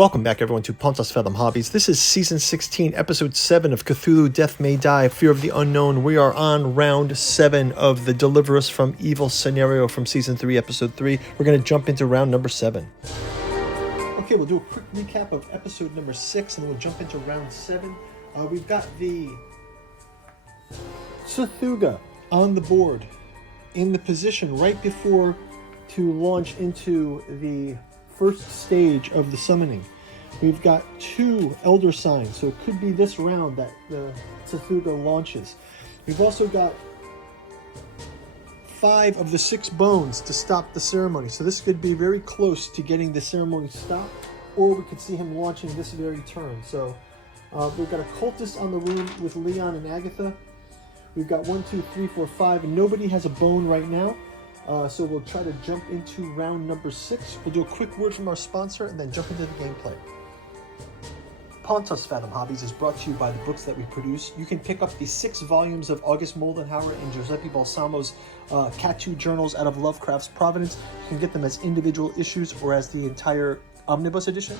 Welcome back, everyone, to Pontus Fathom Hobbies. This is Season 16, Episode 7 of Cthulhu, Death May Die, Fear of the Unknown. We are on Round 7 of the Deliver Us from Evil scenario from Season 3, Episode 3. We're going to jump into round number 7. Okay, we'll do a quick recap of Episode number 6, and we'll jump into round 7. We've got the Tsthoggua on the board in the position right before to launch into the first stage of the summoning. We've got 2 elder signs, so it could be this round that the Tsthoggua launches. We've also got 5 of the 6 bones to stop the ceremony, so this could be very close to getting the ceremony stopped, or we could see him launching this very turn. So we've got a cultist on the room with Leon and Agatha. We've got 1, 2, 3, 4, 5, and nobody has a bone right now. So we'll try to jump into round number 6. We'll do a quick word from our sponsor and then jump into the gameplay. Pontus Fathom Hobbies is brought to you by the books that we produce. You can pick up the 6 volumes of August Moldenhauer and Giuseppe Balsamo's Cthulhu journals out of Lovecraft's Providence. You can get them as individual issues or as the entire omnibus edition.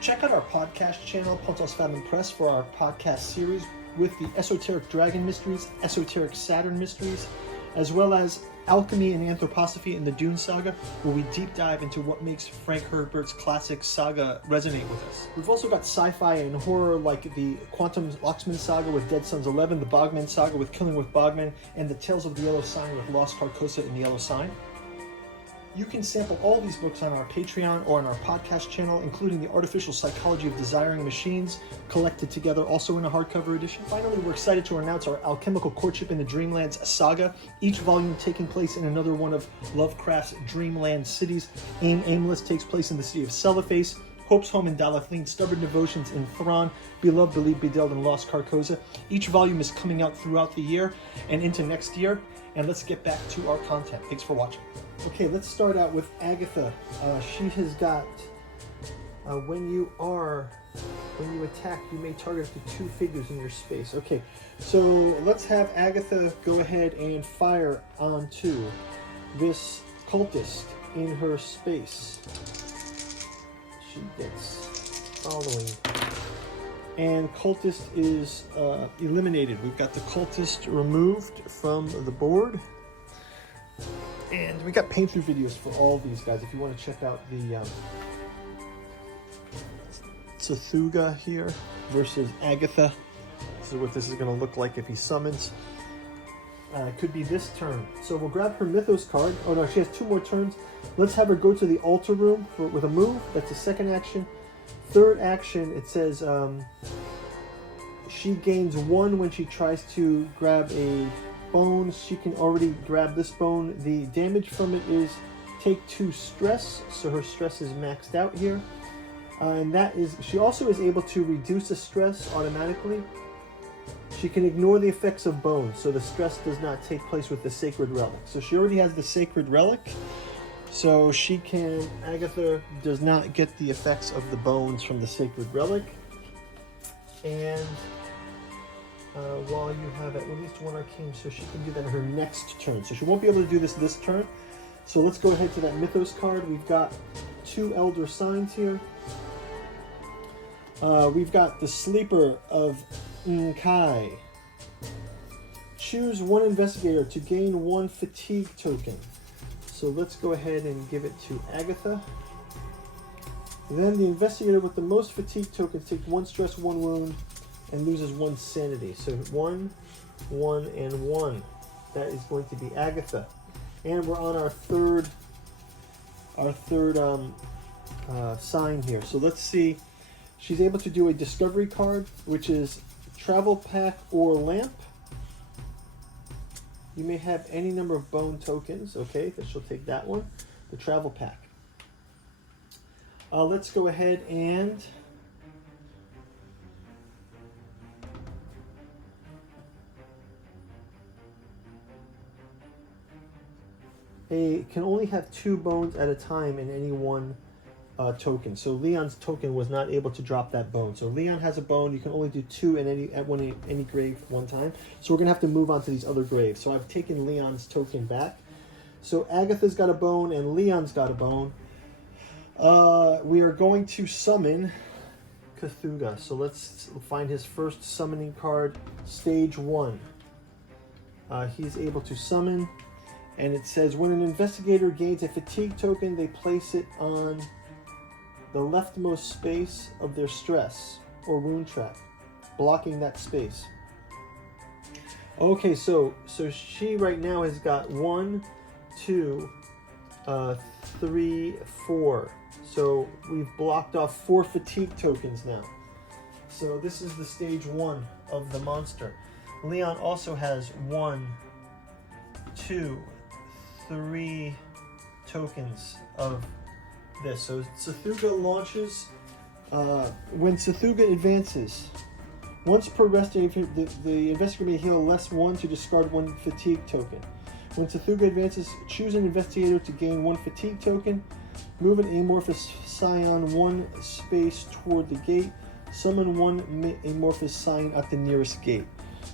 Check out our podcast channel, Pontus Fathom Press, for our podcast series with the Esoteric Dragon Mysteries, Esoteric Saturn Mysteries, as well as Alchemy and Anthroposophy in the Dune Saga, where we deep dive into what makes Frank Herbert's classic saga resonate with us. We've also got sci-fi and horror like the Quantum Locksman Saga with Dead Sons 11, the Bogman Saga with Killing with Bogman, and the Tales of the Yellow Sign with Lost Carcosa and the Yellow Sign. You can sample all these books on our Patreon or on our podcast channel, including The Artificial Psychology of Desiring Machines, collected together also in a hardcover edition. Finally, we're excited to announce our Alchemical Courtship in the Dreamlands saga, each volume taking place in another one of Lovecraft's Dreamland cities. Aimless takes place in the city of Cellophase, Hope's Home in Dalathleen, Stubborn Devotions in Thrawn, Beloved, Believed, Bedelled, and Lost Carcosa. Each volume is coming out throughout the year and into next year. And let's get back to our content. Thanks for watching. Okay, let's start out with Agatha. She has got, when you attack, you may target up to 2 figures in your space. Okay, so let's have Agatha go ahead and fire onto this cultist in her space. She gets following. And cultist is eliminated. We've got the cultist removed from the board. And we got paint through videos for all these guys if you want to check out the Tsthoggua here versus Agatha. This is what this is going to look like if he summons. It could be this turn. So we'll grab her Mythos card. Oh no, she has 2 more turns. Let's have her go to the altar room with a move. That's a second action. Third action, it says she gains 1 when she tries to grab a bone. She can already grab this bone. The damage from it is take 2 stress, so her stress is maxed out here. And that is, she also is able to reduce the stress automatically. She can ignore the effects of bone, so the stress does not take place with the Sacred Relic. So she already has the Sacred Relic. So she can, Agatha does not get the effects of the bones from the Sacred Relic. And while you have at least 1 arcane, so she can do that in her next turn. So she won't be able to do this turn. So let's go ahead to that Mythos card. We've got 2 Elder Signs here. We've got the Sleeper of Nkai. Choose 1 investigator to gain 1 fatigue token. So let's go ahead and give it to Agatha. Then the investigator with the most fatigue tokens takes 1 stress, 1 wound, and loses 1 sanity. So 1, 1, and 1. That is going to be Agatha. And we're on our third sign here. So let's see. She's able to do a discovery card, which is travel pack or lamp. You may have any number of bone tokens. Okay, that she'll take that one. The travel pack. Let's go ahead and can only have 2 bones at a time in any one token. So Leon's token was not able to drop that bone. So Leon has a bone. You can only do 2 in any grave one time. So we're gonna have to move on to these other graves. So I've taken Leon's token back. So Agatha's got a bone and Leon's got a bone. We are going to summon Cthulhu. So let's find his first summoning card, stage 1. He's able to summon, and it says when an investigator gains a fatigue token, they place it on the leftmost space of their stress or wound track, blocking that space. Okay, so she right now has got 1, 2, 3, 4. So we've blocked off 4 fatigue tokens now. So this is the stage 1 of the monster. Leon also has 1, 2, 3 tokens of this. So Tsthoggua launches. When Tsthoggua advances, once per rest, the investigator may heal less 1 to discard 1 fatigue token. When Tsthoggua advances, choose an investigator to gain 1 fatigue token. Move an amorphous scion 1 space toward the gate. Summon 1 amorphous scion at the nearest gate.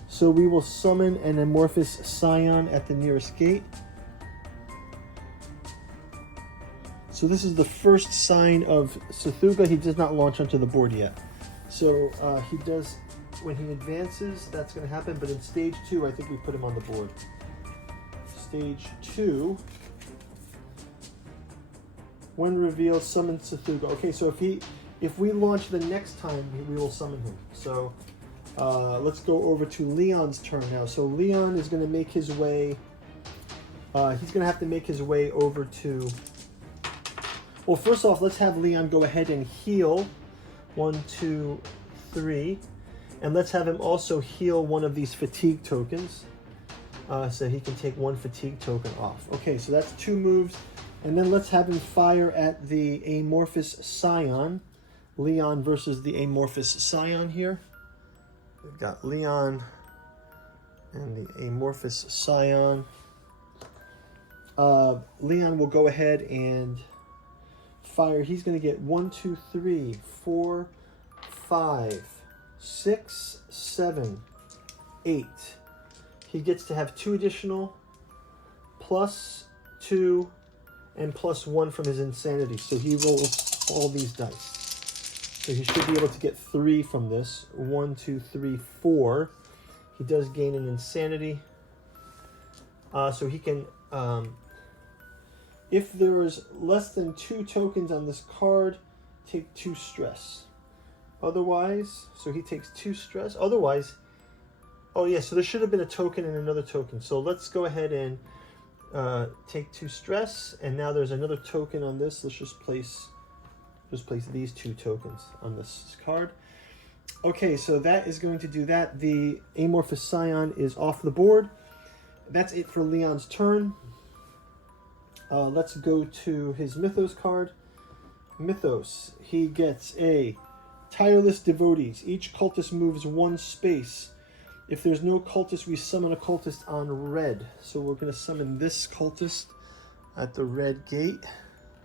So we will summon an amorphous scion at the nearest gate. So this is the first sign of Tsthoggua. He does not launch onto the board yet. So he does, when he advances, that's going to happen. But in stage 2, I think we put him on the board. Stage 2, when revealed, summon Tsthoggua. Okay, so if we launch the next time, we will summon him. So let's go over to Leon's turn now. So Leon is going to make his way. He's going to have to make his way over to. Well, first off, let's have Leon go ahead and heal 1, 2, 3, and let's have him also heal 1 of these fatigue tokens. So he can take 1 fatigue token off. Okay, so that's 2 moves. And then let's have him fire at the amorphous scion. Leon versus the amorphous scion here. We've got Leon and the amorphous scion. Leon will go ahead and fire. He's going to get 1, 2, 3, 4, 5, 6, 7, 8. He gets to have 2 additional, plus 2, and plus 1 from his insanity. So he rolls all these dice. So he should be able to get 3 from this. 1, 2, 3, 4. He does gain an insanity. So he can, if there is less than 2 tokens on this card, take 2 stress. Otherwise, so he takes 2 stress. Otherwise, oh yeah, so there should have been a token and another token. So let's go ahead and take 2 stress, and now there's another token on this. Let's just place these 2 tokens on this card. Okay, so that is going to do that. The amorphous scion is off the board. That's it for Leon's turn. Let's go to his Mythos card. Mythos, he gets a tireless devotees. Each cultist moves 1 space. If there's no cultist, we summon a cultist on red. So we're going to summon this cultist at the red gate.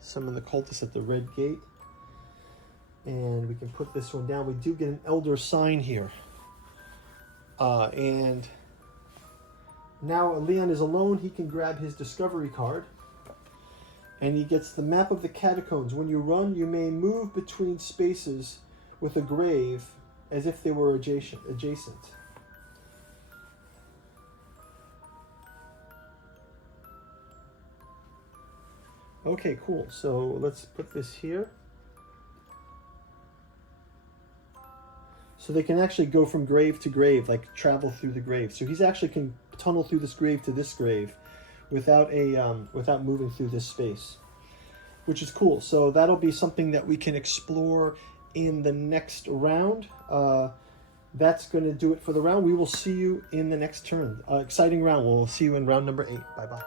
Summon the cultist at the red gate. And we can put this one down. We do get an elder sign here. And now Leon is alone. He can grab his discovery card. And he gets the map of the catacombs. When you run, you may move between spaces with a grave as if they were adjacent. Okay, cool. So let's put this here. So they can actually go from grave to grave, like travel through the grave. So he's actually can tunnel through this grave to this grave without moving through this space, which is cool. So that'll be something that we can explore in the next round. That's going to do it for the round. We will see you in the next turn. Exciting round. We'll see you in round number 8. Bye-bye.